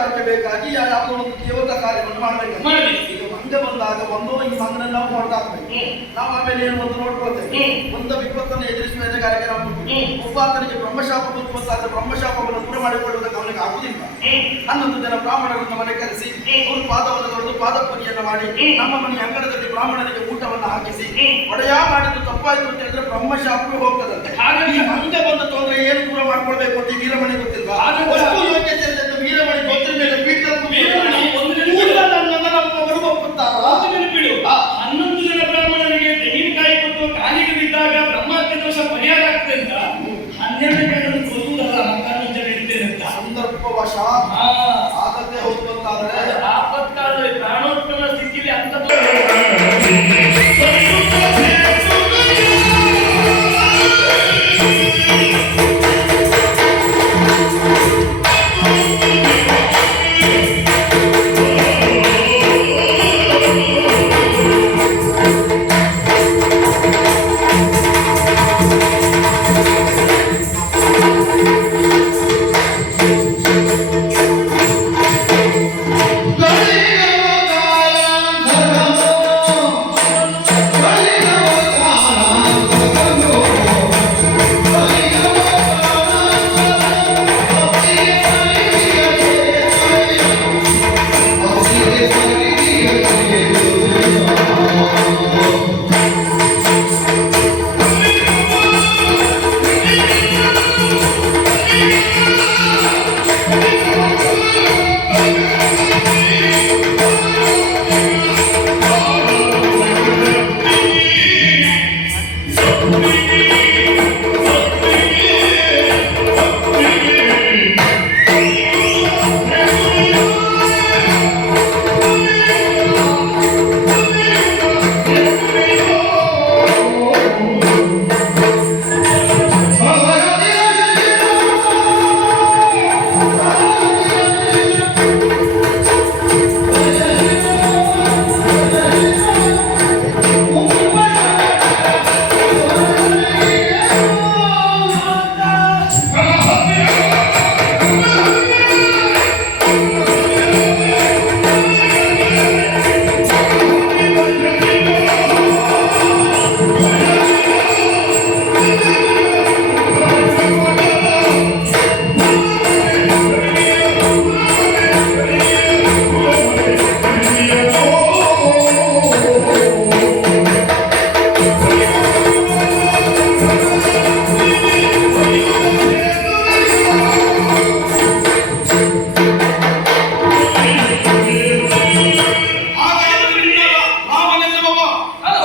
ಪರಿಹಾರಕ್ಕೆ ಬೇಕಾಗಿ ಯಾವುದೋ ಒಂದು ದೇವತಾ ಕಾರ್ಯವನ್ನು ಮಾಡಬೇಕು. ಈಗ ಮಂಗ ಬಂದಾಗ ಒಂದು ಈ ಮಂಗನನ್ನು ನಾವು ಹೊಡೆದಾಕ್ಬೇಕು. ನಾವು ಆಮೇಲೆ ಏನು ಒಂದು ನೋಡ್ಕೊಳ್ತೇವೆ. ಒಂದು ವಿಪತ್ತನ್ನು ಎದುರಿಸುವ ಕಾರ್ಯಕ್ರಮ. ಒಬ್ಬ ಆತನಿಗೆ ಬ್ರಹ್ಮಶಾಪ ಬಂತು, ಬ್ರಹ್ಮಶಾಪವನ್ನು ದೂರ ಮಾಡಿಕೊಳ್ಳುವುದಕ್ಕೆ ಅವನಿಗೆ ಆಗುವುದಿಲ್ಲ. 11 ಜನ ಬ್ರಾಹ್ಮಣರನ್ನು ಮನೆ ಕರೆಸಿ ಅವರು ಪಾದವನ್ನು ತೊಳೆದು ಪಾದಪೂಜೆಯನ್ನು ಮಾಡಿ ನಮ್ಮ ಮನೆಯ ಅಂಗಣದಲ್ಲಿ ಬ್ರಾಹ್ಮಣರಿಗೆ ಊಟವನ್ನು ಹಾಕಿಸಿ ಒಡೆಯ ಮಾಡಿದ್ದು ತಪ್ಪಾಯ್ತು ಅಂತ ಹೇಳಿದ್ರೆ ಬ್ರಹ್ಮಶಾಪವೇ ಹೋಗ್ತದಂತೆ. ಈ ಮಂಗ ಬಂದ ತೊಂದರೆ ಏನು ದೂರ ಮಾಡ್ಕೊಳ್ಬೇಕು ಅಂತ ವೀರಮಣಿ ಗೊತ್ತಿಲ್ವಾ? ವಸ್ತು ಯೋಗ್ಯತೆ ವೀರಮಣಿ ಗೊತ್ತಿರ ಮೇಲೆ ನಮ್ಮವರು ಒಪ್ಪುತ್ತಾರ. 11 ಜನ ಬ್ರಾಹ್ಮಣರಿಗೆ ತೆಂಗಿನಕಾಯಿ ಕೊಟ್ಟು ಕಾಲಿಗೆ ಬಿದ್ದಾಗ ಬ್ರಹ್ಮಹತ್ಯೆ ದೋಷ ಪರಿಹಾರ ಆಗ್ತದೆ ಅಂತ 12 ಜನರನ್ನು ಕೊಲ್ಲುವುದಲ್ಲ, ಮಕ್ಕಳನ್ನು ಜನ ಇರ್ತೇನೆ ಅಂತ ಸಂದರ್ಭವಶ ಆಗತ್ತೆ ಹೋಗ್ತು ಅಂತಾದ್ರೆ ಆಪತ್ಕಾಲದಲ್ಲಿ ಪ್ರಾಣೋತ್ಪನ್ನ ಸ್ಥಿತಿಯಲ್ಲಿ ಅಂತ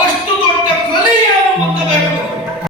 ಅಷ್ಟು ದೊಡ್ಡ ಕೊಲೆಯನ್ನು